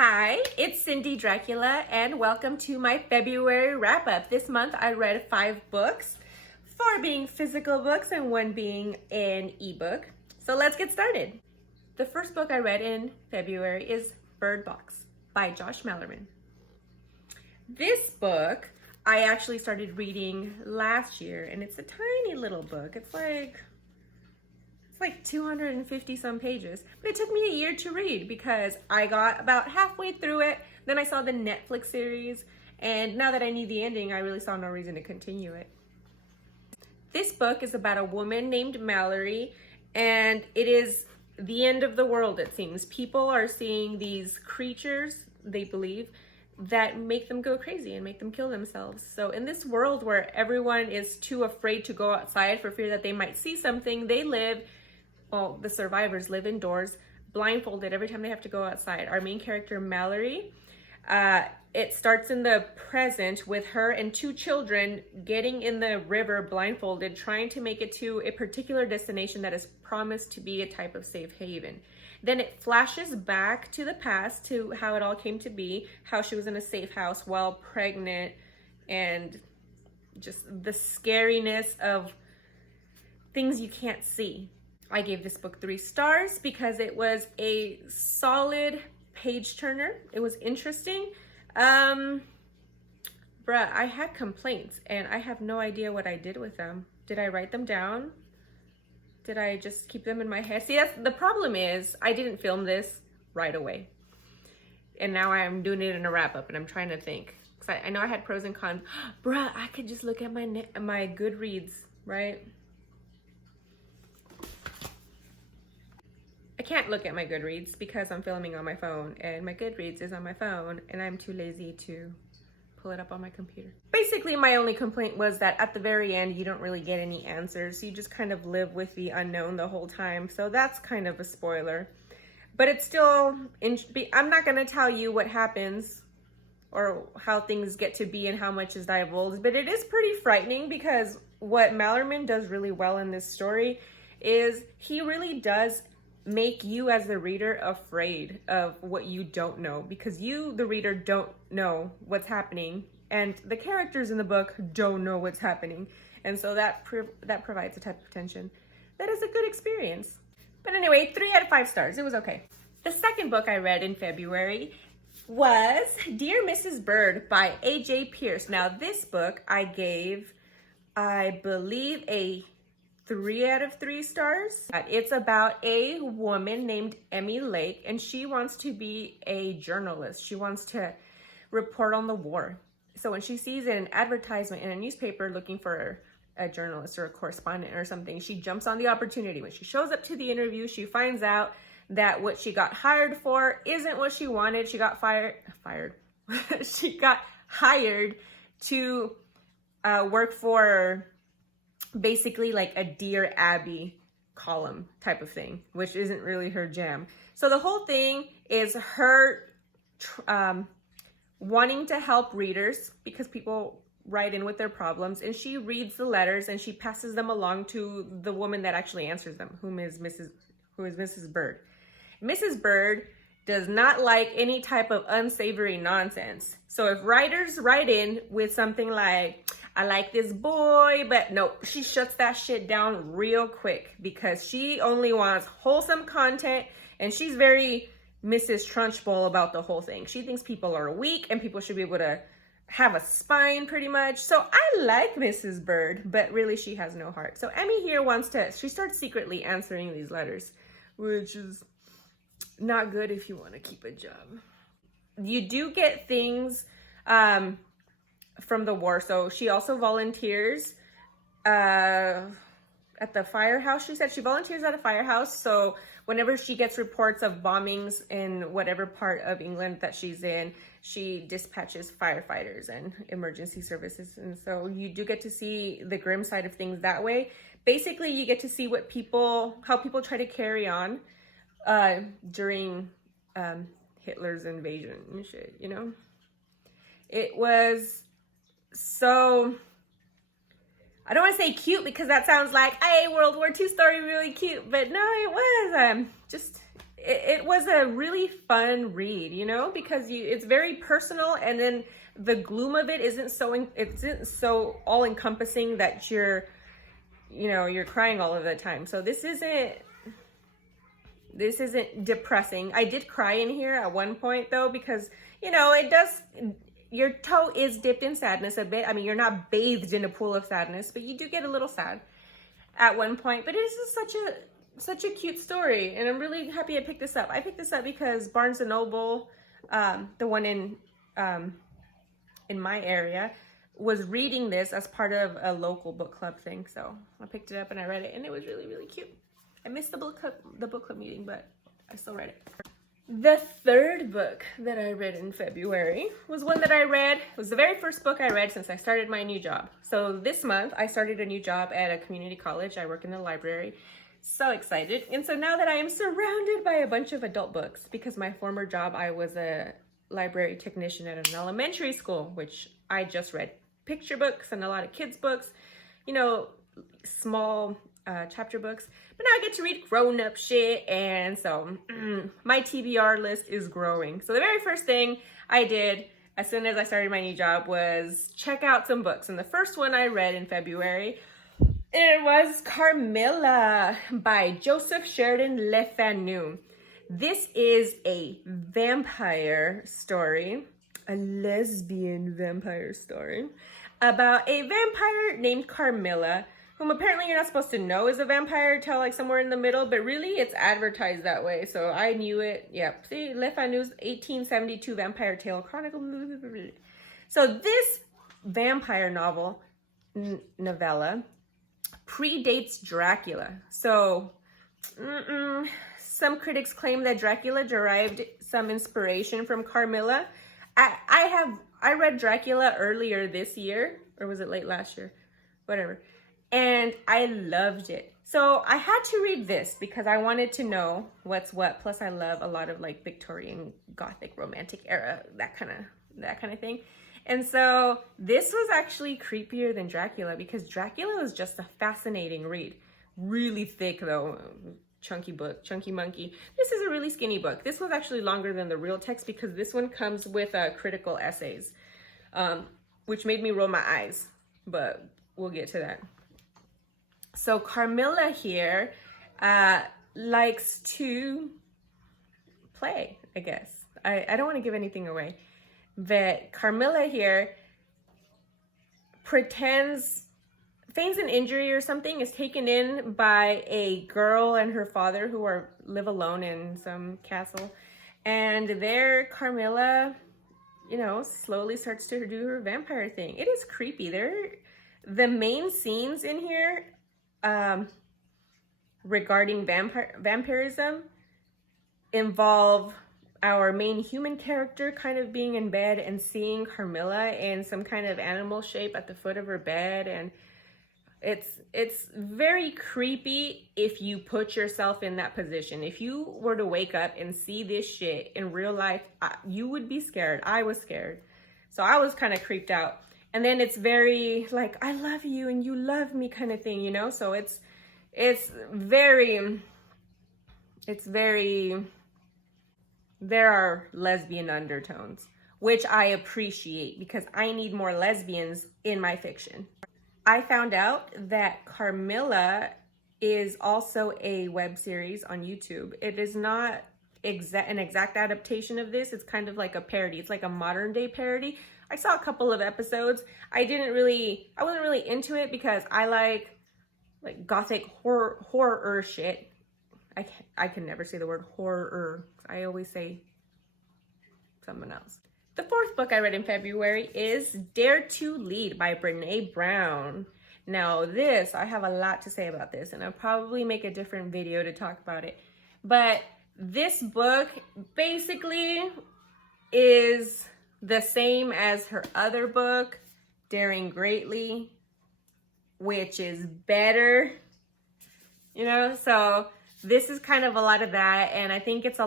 Hi, it's CindyDracula and welcome to my February wrap-up. This month I read 5 books, 4 being physical books and 1 being an ebook. So let's get started. The first book I read in February is Bird Box by Josh Malerman. This book I actually started reading last year and it's a tiny little book. It's like 250 some pages, but it took me a year to read because I got about halfway through it. Then I saw the Netflix series, and now that I knew the ending, I really saw no reason to continue it. This book is about a woman named Mallory, and it is the end of the world, it seems. People are seeing these creatures, they believe, that make them go crazy and make them kill themselves. So in this world where everyone is too afraid to go outside for fear that they might see something, the survivors live indoors, blindfolded every time they have to go outside. Our main character, Mallory, it starts in the present with her and 2 children getting in the river blindfolded, trying to make it to a particular destination that is promised to be a type of safe haven. Then it flashes back to the past, to how it all came to be, how she was in a safe house while pregnant, and just the scariness of things you can't see. I gave this book 3 stars because it was a solid page turner. It was interesting. I had complaints and I have no idea what I did with them. Did I write them down? Did I just keep them in my head? See, that's the problem is I didn't film this right away. And now I'm doing it in a wrap-up and I'm trying to think. Because I know I had pros and cons. Bruh, I could just look at my Goodreads, right? I can't look at my Goodreads because I'm filming on my phone and my Goodreads is on my phone and I'm too lazy to pull it up on my computer. Basically, my only complaint was that at the very end, you don't really get any answers. You just kind of live with the unknown the whole time. So that's kind of a spoiler. But it's still, I'm not gonna tell you what happens or how things get to be and how much is divulged, but it is pretty frightening because what Malerman does really well in this story is he really does make you as the reader afraid of what you don't know, because you, the reader, don't know what's happening and the characters in the book don't know what's happening, and so that provides a type of tension that is a good experience. But anyway, 3 out of 5 stars. It was okay. The second book I read in February was Dear Mrs. Bird by A.J. Pierce. Now this book I gave, I believe, a 3 out of 3 stars. It's about a woman named Emmy Lake, and she wants to be a journalist. She wants to report on the war. So when she sees an advertisement in a newspaper looking for a journalist or a correspondent or something, she jumps on the opportunity. When she shows up to the interview, she finds out that what she got hired for isn't what she wanted. She got fired. She got hired to work for basically like a Dear Abby column type of thing, which isn't really her jam. So the whole thing is her wanting to help readers because people write in with their problems, and she reads the letters and she passes them along to the woman that actually answers them, who is Mrs. Bird. Mrs. Bird does not like any type of unsavory nonsense. So if writers write in with something like, I like this boy, but no, she shuts that shit down real quick because she only wants wholesome content, and she's very Mrs. Trunchbull about the whole thing. She thinks people are weak and people should be able to have a spine pretty much. So I like Mrs. Bird, but really she has no heart. So Emmy here she starts secretly answering these letters, which is not good if you want to keep a job. You do get things from the war. So she also volunteers at the firehouse. She said she volunteers at a firehouse. So whenever she gets reports of bombings in whatever part of England that she's in, she dispatches firefighters and emergency services. And so you do get to see the grim side of things that way. Basically, you get to see how people try to carry on during Hitler's invasion and shit, you know? It was so, I don't want to say cute because that sounds like, hey, World War II story, really cute, but no, it was it was a really fun read, you know, because it's very personal, and then the gloom of it isn't so all encompassing that you're crying all of the time. So this isn't depressing. I did cry in here at one point though, because your toe is dipped in sadness a bit. I mean, you're not bathed in a pool of sadness, but you do get a little sad at one point. But it is just such a cute story, and I'm really happy I picked this up. I picked this up because Barnes & Noble, the one in my area, was reading this as part of a local book club thing. So I picked it up and I read it, and it was really, really cute. I missed the book club meeting, but I still read it. The third book that I read in February was one that I read. It was the very first book I read since I started my new job. So this month I started a new job at a community college. I work in the library. So excited. And so now that I am surrounded by a bunch of adult books, because my former job, I was a library technician at an elementary school, which I just read picture books and a lot of kids books, small chapter books, but now I get to read grown-up shit, and so my TBR list is growing. So the very first thing I did as soon as I started my new job was check out some books, and the first one I read in February, it was Carmilla by Joseph Sheridan Le Fanu. This is a vampire story, a lesbian vampire story, about a vampire named Carmilla, whom apparently you're not supposed to know is a vampire until like somewhere in the middle, but really it's advertised that way, so I knew it. Yep, see, Le Fanu's 1872 Vampire Tale Chronicle. So this vampire novella predates Dracula. So some critics claim that Dracula derived some inspiration from Carmilla. I read Dracula earlier this year, or was it late last year? Whatever. And I loved it. So I had to read this because I wanted to know what's what. Plus I love a lot of like Victorian Gothic romantic era, that kind of thing. And so this was actually creepier than Dracula, because Dracula was just a fascinating read. Really thick though, chunky book, chunky monkey. This is a really skinny book. This was actually longer than the real text because this one comes with critical essays, which made me roll my eyes, but we'll get to that. So Carmilla here likes to play, I guess. I don't want to give anything away, but Carmilla here feigns an injury or something, is taken in by a girl and her father who live alone in some castle. And there Carmilla, slowly starts to do her vampire thing. It is creepy. The main scenes in here regarding vampirism involve our main human character kind of being in bed and seeing Carmilla in some kind of animal shape at the foot of her bed, and it's very creepy if you put yourself in that position. If you were to wake up and see this shit in real life, you would be scared. I was scared, so I was kind of creeped out. And then it's very like, I love you and you love me kind of thing, so it's very, there are lesbian undertones, which I appreciate because I need more lesbians in my fiction. I found out that Carmilla is also a web series on YouTube. It is not an exact adaptation of this. It's kind of like a parody. It's like a modern day parody. I saw a couple of episodes. I wasn't really into it because I like gothic horror shit. I can never say the word horror. I always say something else. The fourth book I read in February is Dare to Lead by Brene Brown. Now this, I have a lot to say about this, and I'll probably make a different video to talk about it. But this book basically is the same as her other book, Daring Greatly, which is better, so this is kind of a lot of that. And I think it's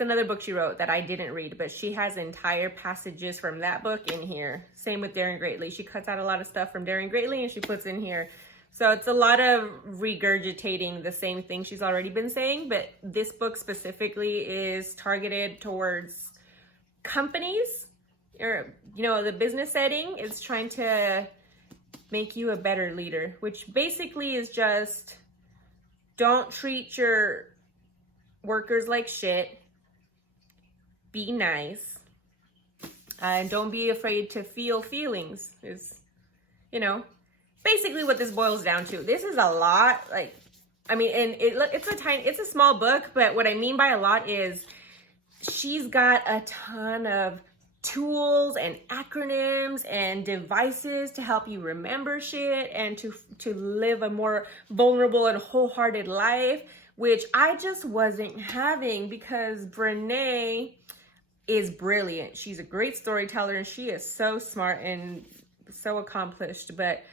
another book she wrote that I didn't read, but she has entire passages from that book in here. Same with Daring Greatly. She cuts out a lot of stuff from Daring Greatly and she puts in here So it's a lot of regurgitating the same thing she's already been saying, but this book specifically is targeted towards companies, or, you know, the business setting is trying to make you a better leader, which basically is just don't treat your workers like shit, be nice, and don't be afraid to feel feelings is, you know, basically what this boils down to. This is a lot, like, I mean, and it's a small book, but what I mean by a lot is she's got a ton of tools and acronyms and devices to help you remember shit and to live a more vulnerable and wholehearted life, which I just wasn't having because Brene is brilliant. She's a great storyteller and she is so smart and so accomplished, but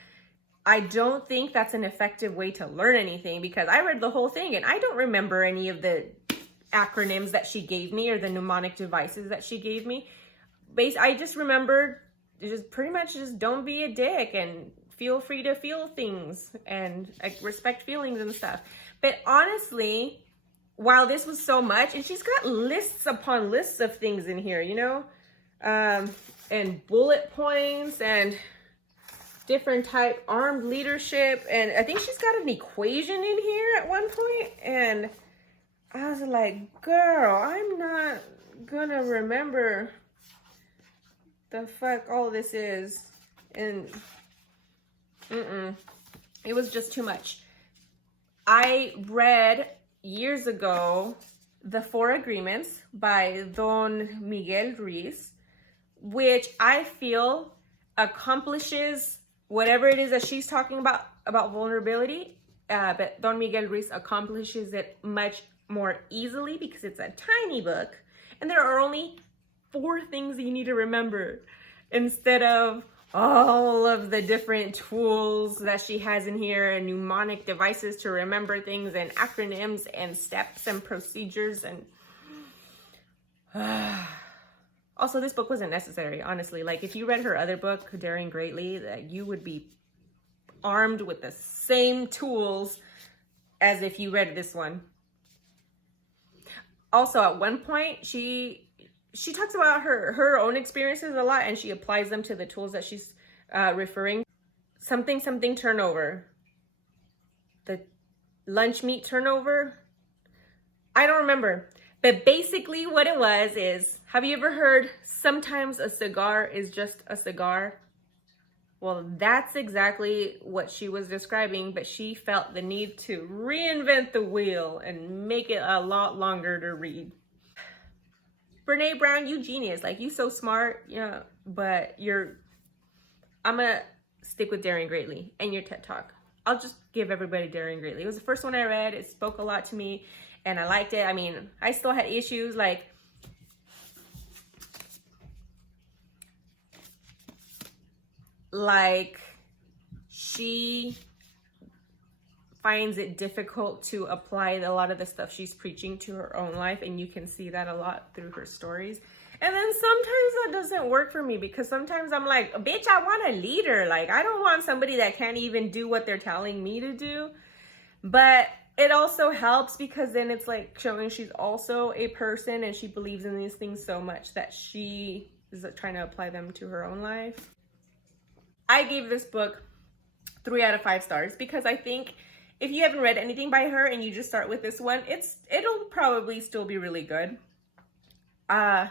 I don't think that's an effective way to learn anything because I read the whole thing and I don't remember any of the acronyms that she gave me or the mnemonic devices that she gave me. I just remembered just pretty much just don't be a dick and feel free to feel things and respect feelings and stuff. But honestly, while this was so much, and she's got lists upon lists of things in here, you know, and bullet points and different type armed leadership. And I think she's got an equation in here at one point. And I was like, girl, I'm not gonna remember the fuck all this is. And it was just too much. I read years ago The Four Agreements by Don Miguel Ruiz, which I feel accomplishes whatever it is that she's talking about vulnerability, but Don Miguel Ruiz accomplishes it much more easily because it's a tiny book and there are only 4 things you need to remember instead of all of the different tools that she has in here and mnemonic devices to remember things and acronyms and steps and procedures. And also, this book wasn't necessary, honestly. Like, if you read her other book, Daring Greatly, that you would be armed with the same tools as if you read this one. Also, at one point, she talks about her own experiences a lot, and she applies them to the tools that she's referring. Something turnover. The lunch meat turnover. I don't remember. But basically what it was is, have you ever heard sometimes a cigar is just a cigar? Well, that's exactly what she was describing, but she felt the need to reinvent the wheel and make it a lot longer to read. Brene Brown, you genius. Like, you so smart, yeah, but I'm gonna stick with Daring Greatly and your TED Talk. I'll just give everybody Daring Greatly. It was the first one I read. It spoke a lot to me and I liked it. I mean, I still had issues like she finds it difficult to apply a lot of the stuff she's preaching to her own life, and you can see that a lot through her stories. And then sometimes that doesn't work for me because sometimes I'm like, bitch, I want a leader. Like, I don't want somebody that can't even do what they're telling me to do. But it also helps because then it's like showing she's also a person and she believes in these things so much that she is trying to apply them to her own life. I gave this book 3 out of 5 stars because I think if you haven't read anything by her and you just start with this one, it'll probably still be really good. I'd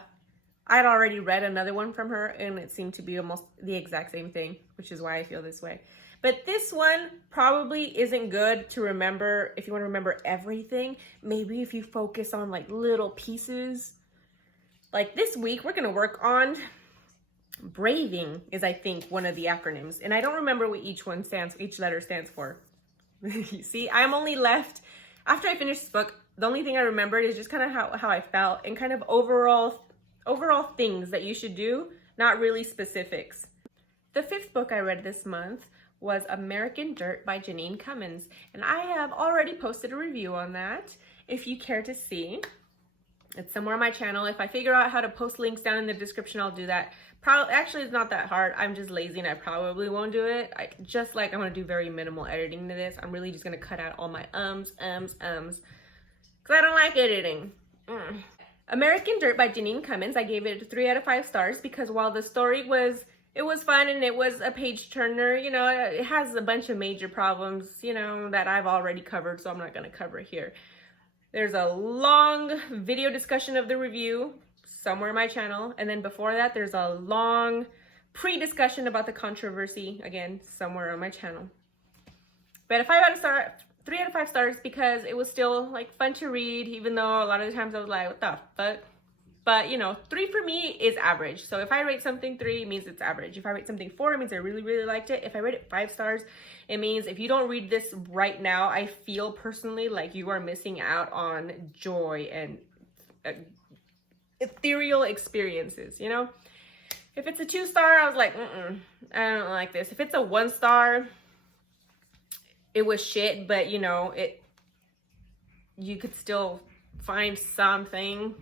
already read another one from her and it seemed to be almost the exact same thing, which is why I feel this way. But this one probably isn't good to remember if you want to remember everything. Maybe if you focus on like little pieces. Like this week, we're going to work on braving is, I think, one of the acronyms. And I don't remember what each letter stands for. You see, I'm only left, after I finished this book, the only thing I remembered is just kind of how I felt and kind of overall things that you should do, not really specifics. The 5th book I read this month was American Dirt by Janine Cummins, and I have already posted a review on that if you care to see. It's somewhere on my channel. If I figure out how to post links down in the description, I'll do that. Actually, it's not that hard. I'm just lazy and I probably won't do it. Just like I'm gonna do very minimal editing to this. I'm really just gonna cut out all my ums, because I don't like editing. American Dirt by Janine Cummins. I gave it 3 out of 5 stars because while the story was fun and it was a page turner, you know, it has a bunch of major problems, you know, that I've already covered, so I'm not gonna cover it here. There's a long video discussion of the review somewhere on my channel. And then before that, there's a long pre-discussion about the controversy, again, somewhere on my channel. But a 3 out of 5 stars because it was still like fun to read, even though a lot of the times I was like, what the fuck? But you know, 3 for me is average. So if I rate something 3, it means it's average. If I rate something 4, it means I really, really liked it. If I rate it 5 stars, it means if you don't read this right now, I feel personally like you are missing out on joy and ethereal experiences, you know? If it's a 2 star, I was like, I don't like this. If it's a 1 star, it was shit, but you know, you could still find something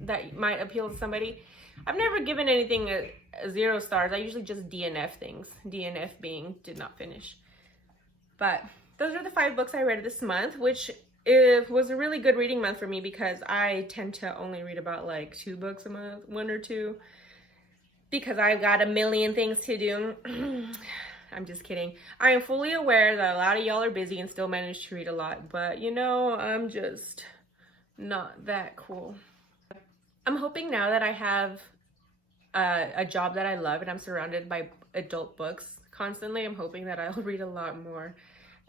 that might appeal to somebody. I've never given anything a 0 stars. I usually just DNF things. DNF being did not finish. But those are the 5 books I read this month, which was a really good reading month for me because I tend to only read about like 2 books a month, 1 or 2, because I've got a million things to do. I'm just kidding. I am fully aware that a lot of y'all are busy and still manage to read a lot, but you know, I'm just not that cool. I'm hoping now that I have a job that I love and I'm surrounded by adult books constantly, I'm hoping that I'll read a lot more.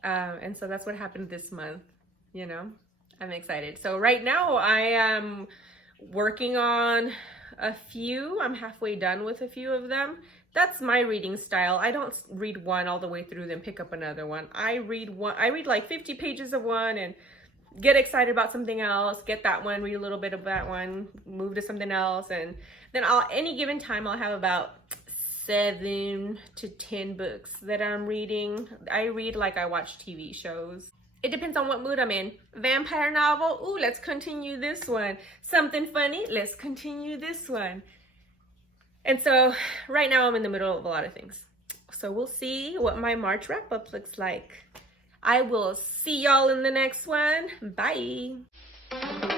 And so that's what happened this month, you know? I'm excited. So right now I am working on a few. I'm halfway done with a few of them. That's my reading style. I don't read one all the way through, then pick up another one. I read like 50 pages of one and get excited about something else, get that one, read a little bit of that one, move to something else, and then any given time I'll have about 7 to 10 books that I'm reading. I read like I watch TV shows. It depends on what mood I'm in. Vampire novel, ooh, let's continue this one. Something funny, let's continue this one. And so right now I'm in the middle of a lot of things. So we'll see what my March wrap-up looks like. I will see y'all in the next one. Bye.